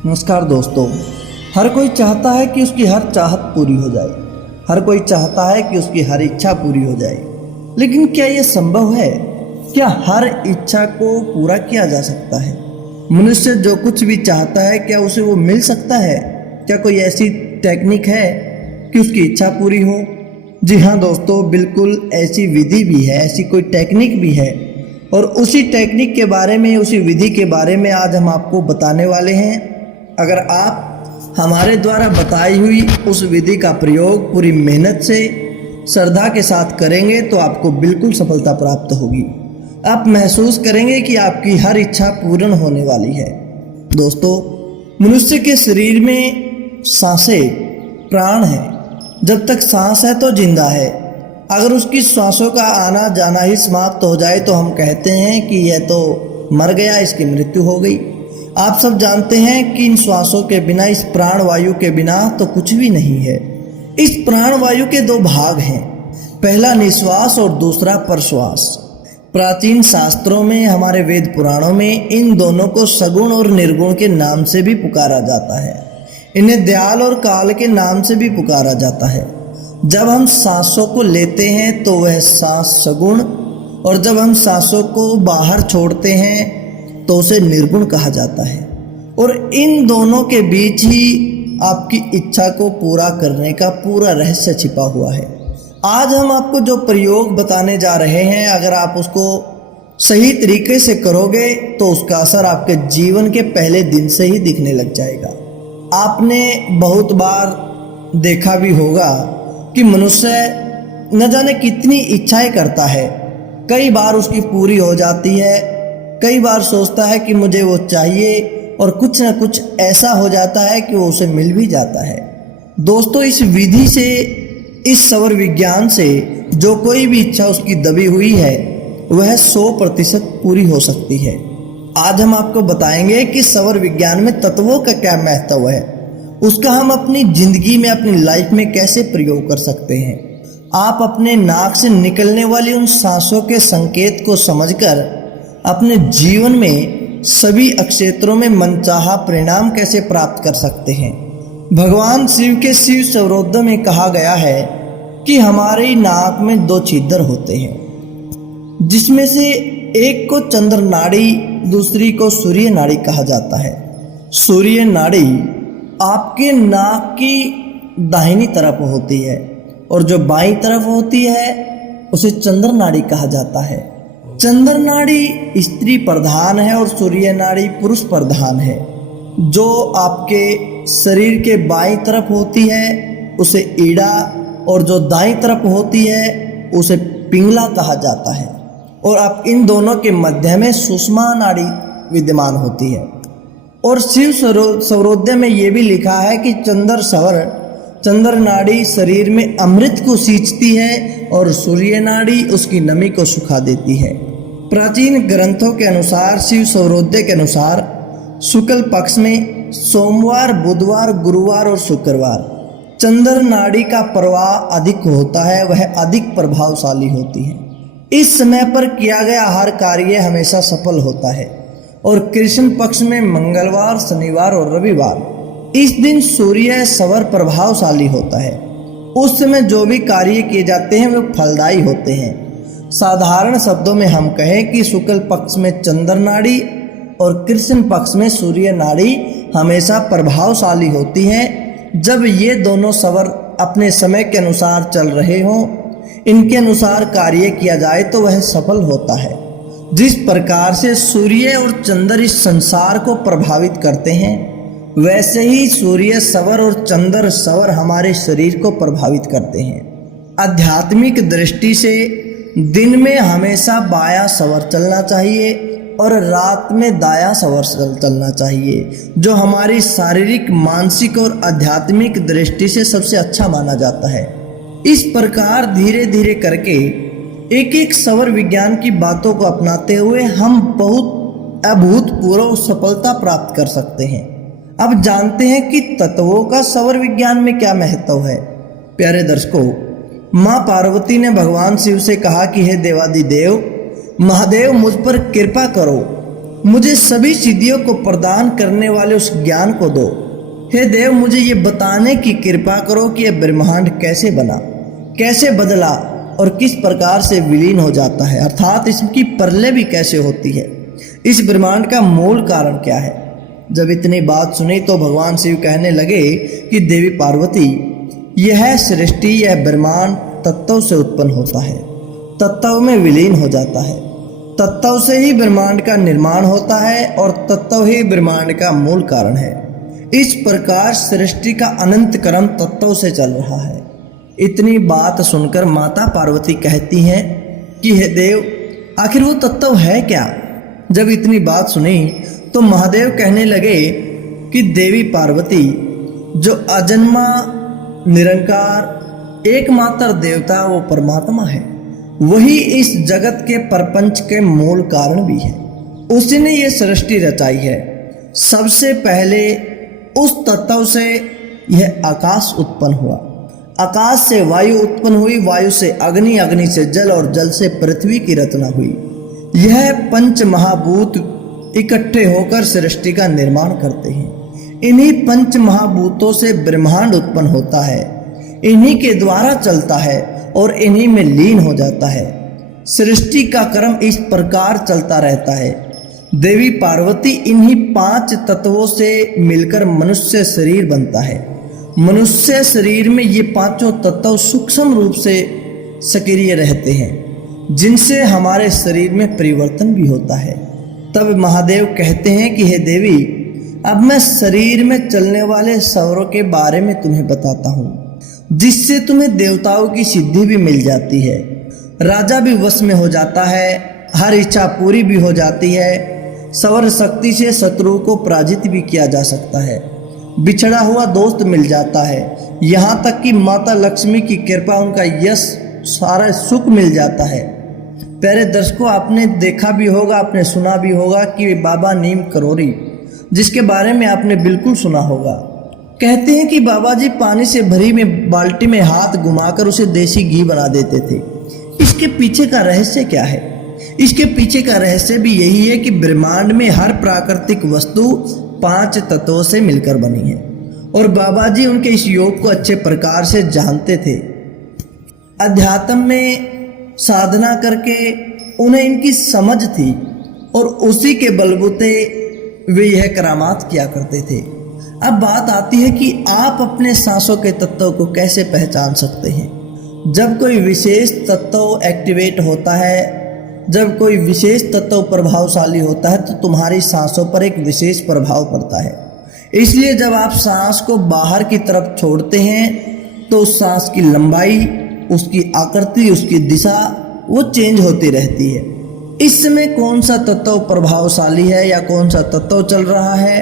नमस्कार दोस्तों। हर कोई चाहता है कि उसकी हर चाहत पूरी हो जाए, हर कोई चाहता है कि उसकी हर इच्छा पूरी हो जाए, लेकिन क्या यह संभव है? क्या हर इच्छा को पूरा किया जा सकता है? मनुष्य जो कुछ भी चाहता है क्या उसे वो मिल सकता है? क्या कोई ऐसी टेक्निक है कि उसकी इच्छा पूरी हो? जी हाँ दोस्तों, बिल्कुल ऐसी विधि भी है, ऐसी कोई टेक्निक भी है। और उसी टेक्निक के बारे में, उसी विधि के बारे में आज हम आपको बताने वाले हैं। अगर आप हमारे द्वारा बताई हुई उस विधि का प्रयोग पूरी मेहनत से, श्रद्धा के साथ करेंगे तो आपको बिल्कुल सफलता प्राप्त होगी। आप महसूस करेंगे कि आपकी हर इच्छा पूर्ण होने वाली है। दोस्तों, मनुष्य के शरीर में सांसें प्राण है। जब तक सांस है तो जिंदा है। अगर उसकी सांसों का आना जाना ही समाप्त हो जाए तो हम कहते हैं कि यह तो मर गया, इसकी मृत्यु हो गई। आप सब जानते हैं कि इन श्वासों के बिना, इस प्राण वायु के बिना तो कुछ भी नहीं है। इस प्राण वायु के दो भाग हैं, पहला निश्वास और दूसरा परश्वास। प्राचीन शास्त्रों में, हमारे वेद पुराणों में इन दोनों को सगुण और निर्गुण के नाम से भी पुकारा जाता है। इन्हें दयाल और काल के नाम से भी पुकारा जाता है। जब हम सांसों को लेते हैं तो वह सांस सगुण, और जब हम सांसों को बाहर छोड़ते हैं तो उसे निर्गुण कहा जाता है। और इन दोनों के बीच ही आपकी इच्छा को पूरा करने का पूरा रहस्य छिपा हुआ है। आज हम आपको जो प्रयोग बताने जा रहे हैं, अगर आप उसको सही तरीके से करोगे तो उसका असर आपके जीवन के पहले दिन से ही दिखने लग जाएगा। आपने बहुत बार देखा भी होगा कि मनुष्य न जाने कितनी इच्छाएं करता है। कई बार उसकी पूरी हो जाती है, कई बार सोचता है कि मुझे वो चाहिए, और कुछ न कुछ ऐसा हो जाता है कि वो उसे मिल भी जाता है। दोस्तों, इस विधि से, इस सौर विज्ञान से जो कोई भी इच्छा उसकी दबी हुई है वह 100% पूरी हो सकती है। आज हम आपको बताएंगे कि सौर विज्ञान में तत्वों का क्या महत्व है, उसका हम अपनी जिंदगी में, अपनी लाइफ में कैसे प्रयोग कर सकते हैं। आप अपने नाक से निकलने वाली उन सांसों के संकेत को समझकर अपने जीवन में सभी क्षेत्रों में मनचाहा परिणाम कैसे प्राप्त कर सकते हैं। भगवान शिव के शिव सौरोद्य में कहा गया है कि हमारी नाक में 2 छिद्र होते हैं, जिसमें से एक को चंद्र नाड़ी, दूसरी को सूर्य नाड़ी कहा जाता है। सूर्य नाड़ी आपके नाक की दाहिनी तरफ होती है, और जो बाईं तरफ होती है उसे चंद्र नाड़ी कहा जाता है। चंद्र नाड़ी स्त्री प्रधान है और सूर्य नाड़ी पुरुष प्रधान है। जो आपके शरीर के बाईं तरफ होती है उसे ईड़ा, और जो दाईं तरफ होती है उसे पिंगला कहा जाता है। और आप इन दोनों के मध्य में सुषमा नाड़ी विद्यमान होती है। और शिव सौरोद्य में यह भी लिखा है कि चंद्र नाड़ी शरीर में अमृत को सींचती है और सूर्य नाड़ी उसकी नमी को सुखा देती है। प्राचीन ग्रंथों के अनुसार, शिव सौरोद्य के अनुसार, शुक्ल पक्ष में सोमवार, बुधवार, गुरुवार और शुक्रवार चंद्र नाड़ी का प्रवाह अधिक होता है, वह अधिक प्रभावशाली होती है। इस समय पर किया गया हर कार्य हमेशा सफल होता है। और कृष्ण पक्ष में मंगलवार, शनिवार और रविवार, इस दिन सूर्य सवर प्रभावशाली होता है। उस समय जो भी कार्य किए जाते हैं वे फलदायी होते हैं। साधारण शब्दों में हम कहें कि शुक्ल पक्ष में चंद्र नाड़ी और कृष्ण पक्ष में सूर्य नाड़ी हमेशा प्रभावशाली होती हैं। जब ये दोनों सवर अपने समय के अनुसार चल रहे हों, इनके अनुसार कार्य किया जाए तो वह सफल होता है। जिस प्रकार से सूर्य और चंद्र इस संसार को प्रभावित करते हैं, वैसे ही सूर्य सवर और चंद्र सवर हमारे शरीर को प्रभावित करते हैं। आध्यात्मिक दृष्टि से दिन में हमेशा बायां सवर चलना चाहिए और रात में दायां सवर चलना चाहिए, जो हमारी शारीरिक, मानसिक और आध्यात्मिक दृष्टि से सबसे अच्छा माना जाता है। इस प्रकार धीरे धीरे करके एक एक सौर विज्ञान की बातों को अपनाते हुए हम बहुत अभूतपूर्व सफलता प्राप्त कर सकते हैं। अब जानते हैं कि तत्वों का सौर विज्ञान में क्या महत्व है। प्यारे दर्शकों, माँ पार्वती ने भगवान शिव से कहा कि हे देवादिदेव महादेव, मुझ पर कृपा करो मुझे सभी सिद्धियों को प्रदान करने वाले उस ज्ञान को दो। हे देव, मुझे ये बताने की कृपा करो कि यह ब्रह्मांड कैसे बना, कैसे बदला और किस प्रकार से विलीन हो जाता है, अर्थात इसकी प्रलय भी कैसे होती है। इस ब्रह्मांड का मूल कारण क्या है। जब इतनी बात सुनी तो भगवान शिव कहने लगे कि देवी पार्वती, यह सृष्टि, यह ब्रह्मांड तत्व से उत्पन्न होता है, तत्व में विलीन हो जाता है, तत्व से ही ब्रह्मांड का निर्माण होता है और तत्व ही ब्रह्मांड का मूल कारण है। इस प्रकार सृष्टि का अनंत क्रम तत्व से चल रहा है। इतनी बात सुनकर माता पार्वती कहती हैं कि हे देव, आखिर वो तत्व है क्या। जब इतनी बात सुनी तो महादेव कहने लगे कि देवी पार्वती, जो अजन्मा, निरंकार, एकमात्र देवता वो परमात्मा है, वही इस जगत के प्रपंच के मूल कारण भी है। उसी ने ये सृष्टि रचाई है। सबसे पहले उस तत्व से यह आकाश उत्पन्न हुआ, आकाश से वायु उत्पन्न हुई, वायु से अग्नि, अग्नि से जल और जल से पृथ्वी की रचना हुई। यह पंच महाभूत इकट्ठे होकर सृष्टि का निर्माण करते हैं। इन्हीं पंच महाभूतों से ब्रह्मांड उत्पन्न होता है, इन्हीं के द्वारा चलता है और इन्हीं में लीन हो जाता है। सृष्टि का क्रम इस प्रकार चलता रहता है। देवी पार्वती इन्हीं 5 तत्वों से मिलकर मनुष्य शरीर बनता है। मनुष्य शरीर में ये 5 तत्व सूक्ष्म रूप से सक्रिय रहते हैं, जिनसे हमारे शरीर में परिवर्तन भी होता है। तब महादेव कहते हैं कि हे देवी, अब मैं शरीर में चलने वाले सौरों के बारे में तुम्हें बताता हूँ, जिससे तुम्हें देवताओं की सिद्धि भी मिल जाती है, राजा भी वश में हो जाता है, हर इच्छा पूरी भी हो जाती है, सौर शक्ति से शत्रु को पराजित भी किया जा सकता है, बिछड़ा हुआ दोस्त मिल जाता है, यहाँ तक कि माता लक्ष्मी की कृपा, उनका यश, सारा सुख मिल जाता है। प्यारे दर्शकों, आपने देखा भी होगा, आपने सुना भी होगा कि बाबा नीम करोरी, जिसके बारे में आपने बिल्कुल सुना होगा, कहते हैं कि बाबा जी पानी से भरी में बाल्टी में हाथ घुमाकर उसे देसी घी बना देते थे। इसके पीछे का रहस्य क्या है। इसके पीछे का रहस्य भी यही है कि ब्रह्मांड में हर प्राकृतिक वस्तु 5 तत्वों से मिलकर बनी है और बाबा जी उनके इस योग को अच्छे प्रकार से जानते थे। अध्यात्म में साधना करके उन्हें इनकी समझ थी और उसी के बलबूते वे यह करामात किया करते थे। अब बात आती है कि आप अपने सांसों के तत्व को कैसे पहचान सकते हैं। जब कोई विशेष तत्व एक्टिवेट होता है, जब कोई विशेष तत्व प्रभावशाली होता है तो तुम्हारी सांसों पर एक विशेष प्रभाव पड़ता है। इसलिए जब आप सांस को बाहर की तरफ छोड़ते हैं तो उस सांस की लंबाई, उसकी आकृति, उसकी दिशा वो चेंज होती रहती है। इस समय कौन सा तत्व प्रभावशाली है या कौन सा तत्व चल रहा है,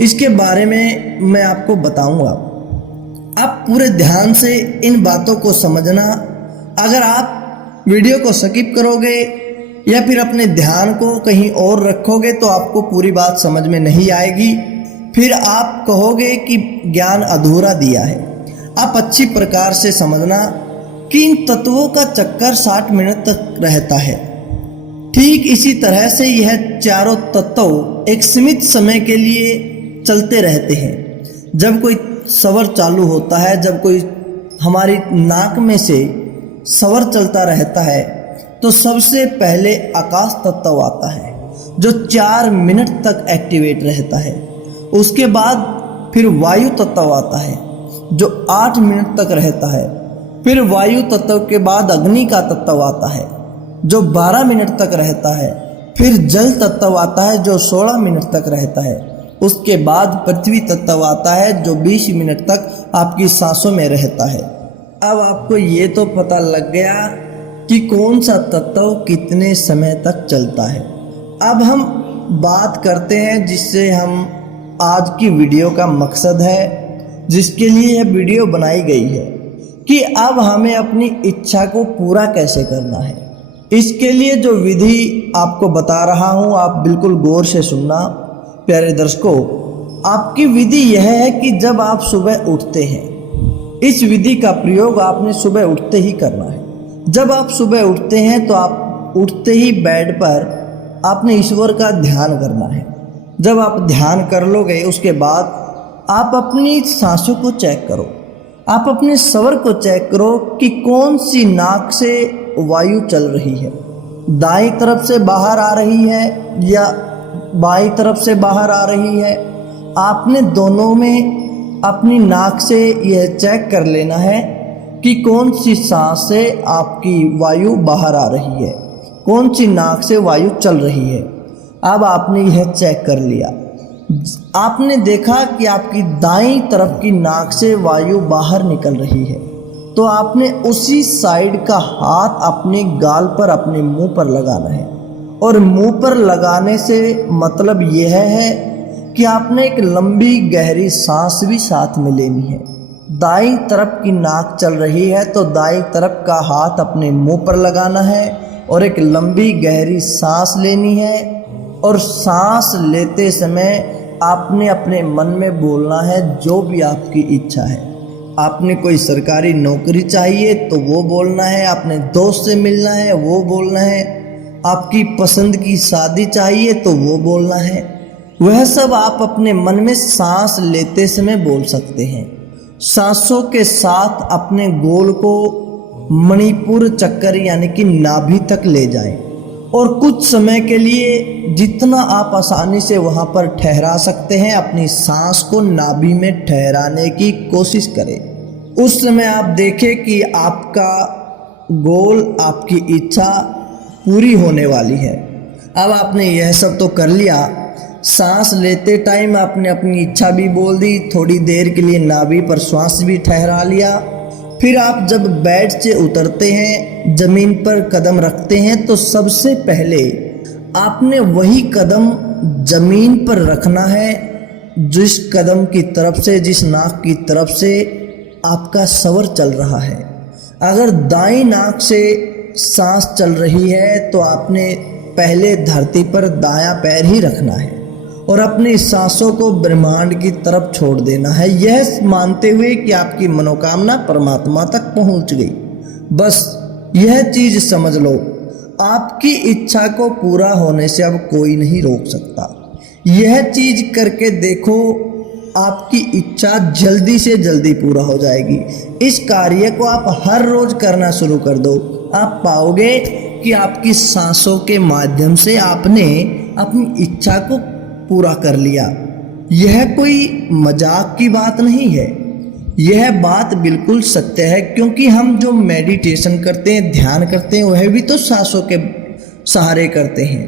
इसके बारे में मैं आपको बताऊंगा। आप पूरे ध्यान से इन बातों को समझना। अगर आप वीडियो को स्किप करोगे या फिर अपने ध्यान को कहीं और रखोगे तो आपको पूरी बात समझ में नहीं आएगी, फिर आप कहोगे कि ज्ञान अधूरा दिया है। आप अच्छी प्रकार से समझना कि इन तत्वों का चक्कर 60 मिनट तक रहता है। ठीक इसी तरह से यह चारों तत्व एक सीमित समय के लिए चलते रहते हैं। जब कोई सवर चालू होता है, जब कोई हमारी नाक में से सवर चलता रहता है तो सबसे पहले आकाश तत्व आता है जो 4 मिनट तक एक्टिवेट रहता है। उसके बाद फिर वायु तत्व आता है जो 8 मिनट तक रहता है। फिर वायु तत्व के बाद अग्नि का तत्व आता है जो 12 मिनट तक रहता है। फिर जल तत्व आता है जो 16 मिनट तक रहता है। उसके बाद पृथ्वी तत्व आता है जो 20 मिनट तक आपकी सांसों में रहता है। अब आपको ये तो पता लग गया कि कौन सा तत्व कितने समय तक चलता है। अब हम बात करते हैं जिससे हम आज की वीडियो का मकसद है, जिसके लिए यह वीडियो बनाई गई है, कि अब हमें अपनी इच्छा को पूरा कैसे करना है। इसके लिए जो विधि आपको बता रहा हूँ, आप बिल्कुल गौर से सुनना। प्यारे दर्शकों, आपकी विधि यह है कि जब आप सुबह उठते हैं, इस विधि का प्रयोग आपने सुबह उठते ही करना है। जब आप सुबह उठते हैं तो आप उठते ही बेड पर आपने ईश्वर का ध्यान करना है। जब आप ध्यान कर लोगे उसके बाद आप अपनी सांसों को चेक करो, आप अपने स्वर को चेक करो कि कौन सी नाक से वायु चल रही है, दाईं तरफ से बाहर आ रही है या बाईं तरफ से बाहर आ रही है। आपने दोनों में अपनी नाक से यह चेक कर लेना है कि कौन सी सांस से आपकी वायु बाहर आ रही है, कौन सी नाक से वायु चल रही है। अब आपने यह चेक कर लिया, आपने देखा कि आपकी दाईं तरफ की नाक से वायु बाहर निकल रही है, तो आपने उसी साइड का हाथ अपने गाल पर, अपने मुंह पर लगाना है। और मुंह पर लगाने से मतलब यह है कि आपने एक लंबी गहरी सांस भी साथ में लेनी है। दाईं तरफ की नाक चल रही है तो दाईं तरफ का हाथ अपने मुंह पर लगाना है और एक लंबी गहरी सांस लेनी है। और सांस लेते समय आपने अपने मन में बोलना है जो भी आपकी इच्छा है। आपने कोई सरकारी नौकरी चाहिए तो वो बोलना है, आपने दोस्त से मिलना है वो बोलना है, आपकी पसंद की शादी चाहिए तो वो बोलना है। वह सब आप अपने मन में सांस लेते समय बोल सकते हैं। सांसों के साथ अपने गोल को मणिपुर चक्कर यानी कि नाभि तक ले जाएं और कुछ समय के लिए जितना आप आसानी से वहाँ पर ठहरा सकते हैं अपनी सांस को नाभि में ठहराने की कोशिश करें। उस समय आप देखें कि आपका गोल, आपकी इच्छा पूरी होने वाली है। अब आपने यह सब तो कर लिया, सांस लेते टाइम आपने अपनी इच्छा भी बोल दी, थोड़ी देर के लिए नाभि पर श्वास भी ठहरा लिया। फिर आप जब बेड से उतरते हैं, जमीन पर कदम रखते हैं, तो सबसे पहले आपने वही कदम जमीन पर रखना है जिस कदम की तरफ से, जिस नाक की तरफ से आपका स्वर चल रहा है। अगर दाईं नाक से सांस चल रही है तो आपने पहले धरती पर दायां पैर ही रखना है और अपनी सांसों को ब्रह्मांड की तरफ छोड़ देना है, यह मानते हुए कि आपकी मनोकामना परमात्मा तक पहुंच गई। बस यह चीज समझ लो, आपकी इच्छा को पूरा होने से अब कोई नहीं रोक सकता। यह चीज करके देखो, आपकी इच्छा जल्दी से जल्दी पूरा हो जाएगी। इस कार्य को आप हर रोज करना शुरू कर दो, आप पाओगे कि आपकी सांसों के माध्यम से आपने अपनी इच्छा को पूरा कर लिया। यह कोई मजाक की बात नहीं है, यह बात बिल्कुल सत्य है, क्योंकि हम जो मेडिटेशन करते हैं, ध्यान करते हैं, वह भी तो सांसों के सहारे करते हैं।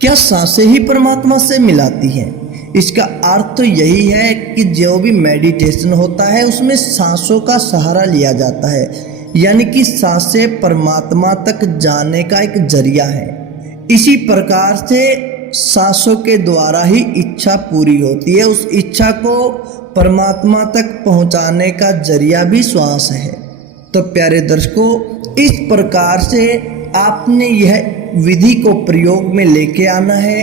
क्या सांसें ही परमात्मा से मिलाती हैं? इसका अर्थ तो यही है कि जो भी मेडिटेशन होता है उसमें सांसों का सहारा लिया जाता है, यानी कि सांसें परमात्मा तक जाने का एक जरिया है। इसी प्रकार से सांसों के द्वारा ही इच्छा पूरी होती है। उस इच्छा को परमात्मा तक पहुंचाने का जरिया भी श्वास है। तो प्यारे दर्शकों, इस प्रकार से आपने यह विधि को प्रयोग में लेके आना है,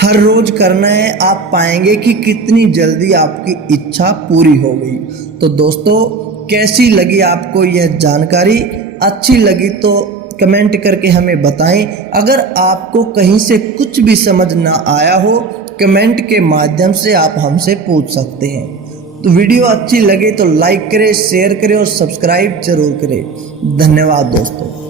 हर रोज करना है। आप पाएंगे कि कितनी जल्दी आपकी इच्छा पूरी हो गई। तो दोस्तों, कैसी लगी आपको यह जानकारी? अच्छी लगी तो कमेंट करके हमें बताएं। अगर आपको कहीं से कुछ भी समझ ना आया हो, कमेंट के माध्यम से आप हमसे पूछ सकते हैं। तो वीडियो अच्छी लगे तो लाइक करें, शेयर करें और सब्सक्राइब जरूर करें। धन्यवाद दोस्तों।